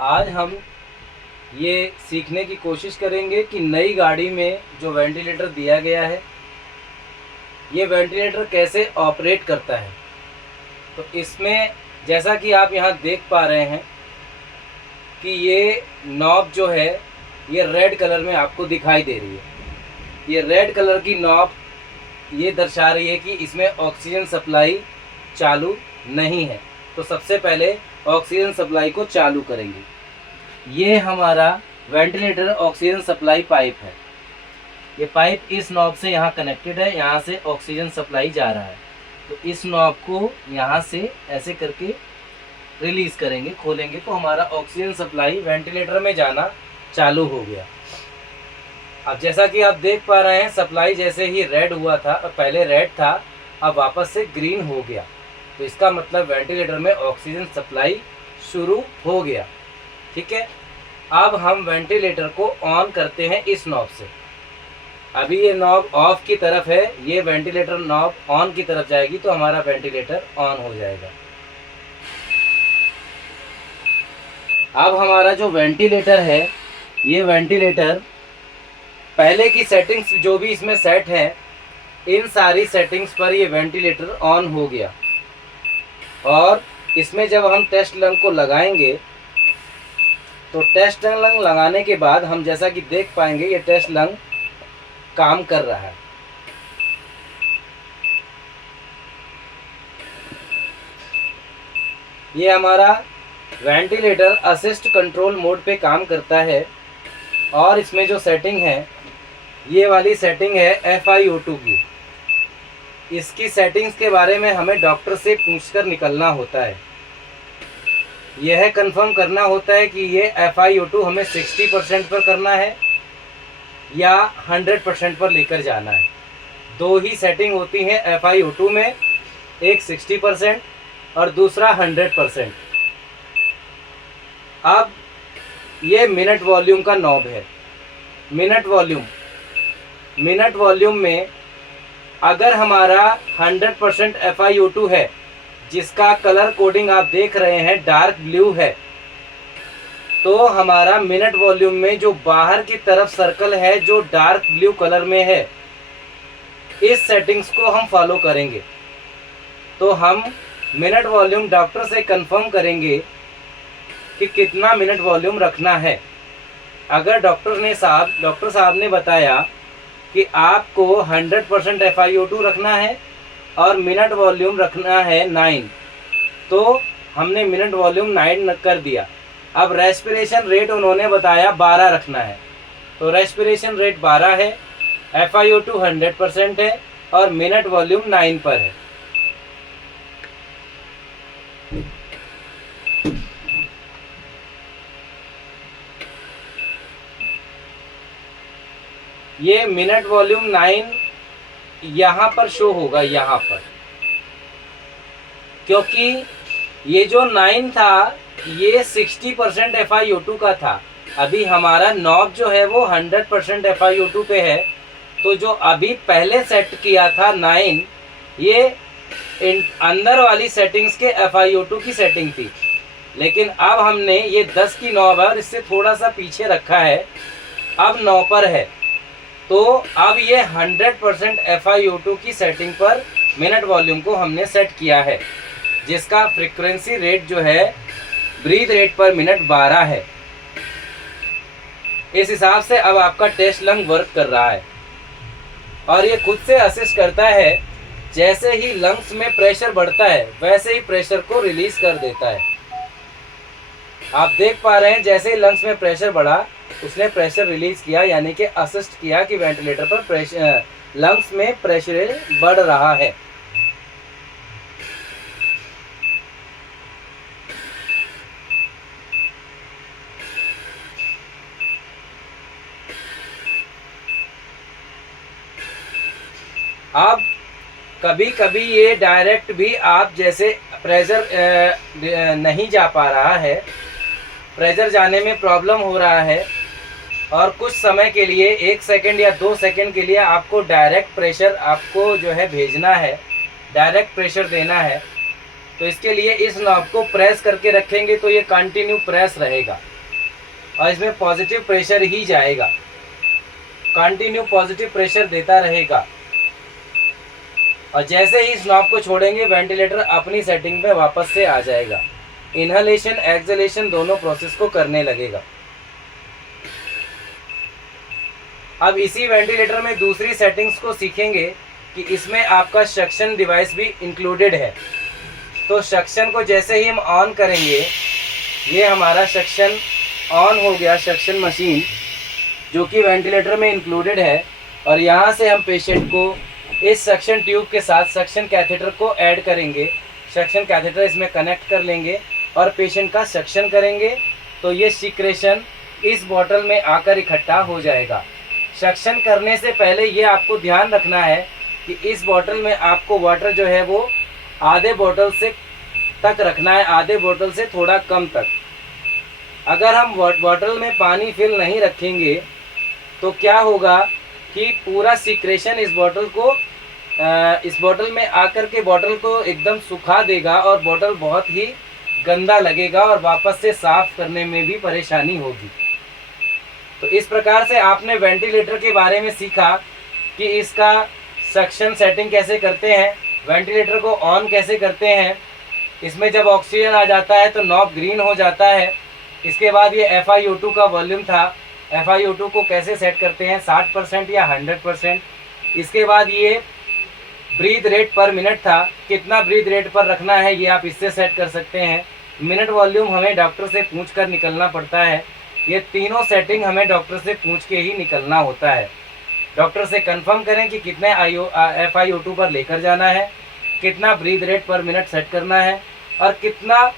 आज हम ये सीखने की कोशिश करेंगे कि नई गाड़ी में जो वेंटिलेटर दिया गया है, ये वेंटिलेटर कैसे ऑपरेट करता है। तो इसमें जैसा कि आप यहाँ देख पा रहे हैं कि ये नॉब जो है ये रेड कलर में आपको दिखाई दे रही है। ये रेड कलर की नॉब ये दर्शा रही है कि इसमें ऑक्सीजन सप्लाई चालू नहीं है। तो सबसे पहले ऑक्सीजन सप्लाई को चालू करेंगे। ये हमारा वेंटिलेटर ऑक्सीजन सप्लाई पाइप है। ये पाइप इस नॉब से यहाँ कनेक्टेड है, यहाँ से ऑक्सीजन सप्लाई जा रहा है। तो इस नॉब को यहाँ से ऐसे करके रिलीज़ करेंगे, खोलेंगे तो हमारा ऑक्सीजन सप्लाई वेंटिलेटर में जाना चालू हो गया। अब जैसा कि आप देख पा रहे हैं, सप्लाई जैसे ही रेड हुआ था, पहले रेड था, अब वापस से ग्रीन हो गया। तो इसका मतलब वेंटिलेटर में ऑक्सीजन सप्लाई शुरू हो गया। ठीक है, अब हम वेंटिलेटर को ऑन करते हैं इस नॉब से। अभी ये नॉब ऑफ की तरफ है, ये वेंटिलेटर नॉब ऑन की तरफ जाएगी तो हमारा वेंटिलेटर ऑन हो जाएगा। अब हमारा जो वेंटिलेटर है, ये वेंटिलेटर पहले की सेटिंग्स जो भी इसमें सेट है, इन सारी सेटिंग्स पर ये वेंटिलेटर ऑन हो गया। और इसमें जब हम टेस्ट लंग को लगाएंगे तो टेस्ट लंग लगाने के बाद हम जैसा कि देख पाएंगे ये टेस्ट लंग काम कर रहा है। ये हमारा वेंटिलेटर असिस्ट कंट्रोल मोड पे काम करता है। और इसमें जो सेटिंग है, ये वाली सेटिंग है FiO2 की। इसकी सेटिंग्स के बारे में हमें डॉक्टर से पूछकर निकलना होता है। यह कंफर्म करना होता है कि ये FiO2 हमें 60% पर करना है या 100% पर लेकर जाना है। दो ही सेटिंग होती हैं FiO2 में, एक 60% और दूसरा 100%। अब ये मिनट वॉल्यूम का नॉब है। मिनट वॉल्यूम में अगर हमारा 100% FiO2 है, जिसका कलर कोडिंग आप देख रहे हैं डार्क ब्लू है, तो हमारा मिनट वॉल्यूम में जो बाहर की तरफ सर्कल है जो डार्क ब्लू कलर में है, इस सेटिंग्स को हम फॉलो करेंगे। तो हम मिनट वॉल्यूम डॉक्टर से कंफर्म करेंगे कि कितना मिनट वॉल्यूम रखना है। अगर डॉक्टर साहब ने बताया कि आपको 100% FiO2 रखना है और मिनट वॉल्यूम रखना है 9, तो हमने मिनट वॉल्यूम 9 कर दिया। अब रेस्पिरेशन रेट उन्होंने बताया 12 रखना है, तो रेस्पिरेशन रेट 12 है, FiO2 100% है और मिनट वॉल्यूम 9 पर है। ये मिनट वॉल्यूम 9 यहाँ पर शो होगा, यहाँ पर, क्योंकि ये जो 9 था ये 60% FiO2 का था। अभी हमारा नॉब जो है वो 100% FiO2 पे है। तो जो अभी पहले सेट किया था 9, ये अंदर वाली सेटिंग्स के FiO2 की सेटिंग थी। लेकिन अब हमने ये 10 की नॉब है और इससे थोड़ा सा पीछे रखा है, अब 9 पर है। तो अब ये 100% FiO2 की सेटिंग पर मिनट वॉल्यूम को हमने सेट किया है, जिसका फ्रीक्वेंसी रेट जो है ब्रीथ रेट पर मिनट 12 है। इस हिसाब से अब आपका टेस्ट लंग वर्क कर रहा है और ये खुद से असिस्ट करता है। जैसे ही लंग्स में प्रेशर बढ़ता है वैसे ही प्रेशर को रिलीज कर देता है। आप देख पा रहे हैं जैसे ही लंग्स में प्रेशर बढ़ा, उसने प्रेशर रिलीज किया, यानी कि असिस्ट किया कि वेंटिलेटर पर प्रेशर, लंग्स में प्रेशर बढ़ रहा है। अब कभी कभी ये डायरेक्ट भी आप जैसे प्रेशर नहीं जा पा रहा है, प्रेशर जाने में प्रॉब्लम हो रहा है और कुछ समय के लिए 1 सेकंड या 2 सेकंड के लिए आपको डायरेक्ट प्रेशर आपको जो है भेजना है, डायरेक्ट प्रेशर देना है, तो इसके लिए इस नॉब को प्रेस करके रखेंगे तो ये कंटिन्यू प्रेस रहेगा। और इसमें पॉजिटिव प्रेशर ही जाएगा, कंटिन्यू पॉजिटिव प्रेशर देता रहेगा। और जैसे ही इस नॉब को छोड़ेंगे वेंटिलेटर अपनी सेटिंग पे वापस से आ जाएगा, इनहलेशन एक्सहेलेशन दोनों प्रोसेस को करने लगेगा। अब इसी वेंटिलेटर में दूसरी सेटिंग्स को सीखेंगे कि इसमें आपका सक्शन डिवाइस भी इंक्लूडेड है। तो सक्शन को जैसे ही हम ऑन करेंगे, ये हमारा सक्शन ऑन हो गया, सक्शन मशीन जो कि वेंटिलेटर में इंक्लूडेड है। और यहाँ से हम पेशेंट को इस सक्शन ट्यूब के साथ सक्शन कैथेटर को ऐड करेंगे, सक्शन कैथेटर इसमें कनेक्ट कर लेंगे और पेशेंट का सक्शन करेंगे। तो ये सिक्रेशन इस बॉटल में आकर इकट्ठा हो जाएगा। सक्शन करने से पहले ये आपको ध्यान रखना है कि इस बॉटल में आपको वाटर जो है वो आधे बॉटल से तक रखना है, आधे बॉटल से थोड़ा कम तक। अगर हम बॉटल में पानी फिल नहीं रखेंगे तो क्या होगा कि पूरा सिक्रेशन इस बॉटल में आकर के बॉटल को एकदम सुखा देगा और बॉटल बहुत ही गंदा लगेगा और वापस से साफ करने में भी परेशानी होगी। तो इस प्रकार से आपने वेंटिलेटर के बारे में सीखा कि इसका सक्शन सेटिंग कैसे करते हैं, वेंटिलेटर को ऑन कैसे करते हैं, इसमें जब ऑक्सीजन आ जाता है तो नॉब ग्रीन हो जाता है। इसके बाद ये FiO2 का वॉल्यूम था, FiO2 को कैसे सेट करते हैं 60% या 100%। इसके बाद ये ब्रीथ रेट पर मिनट था, कितना ब्रीथ रेट पर रखना है ये आप इससे सेट कर सकते हैं। मिनट वॉल्यूम हमें डॉक्टर से पूछ कर निकलना पड़ता है। ये तीनों सेटिंग हमें डॉक्टर से पूछ के ही निकलना होता है। डॉक्टर से कंफर्म करें कि कितने FiO2 पर लेकर जाना है, कितना breath rate per minute set करना है और कितना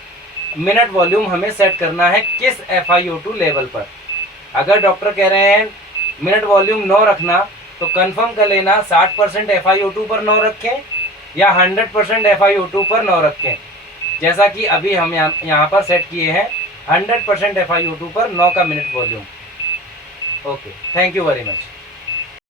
मिनट वॉल्यूम हमें सेट करना है किस FiO2 लेवल पर। अगर डॉक्टर कह रहे हैं मिनट वॉल्यूम 9 रखना तो कंफर्म कर लेना 60% FiO2 पर 9 रखें या 100% FiO2 पर 9 रखें, जैसा कि अभी हम यहाँ पर सेट किए हैं 100% FiO2 पर 9 का minute volume. Okay, thank you very much.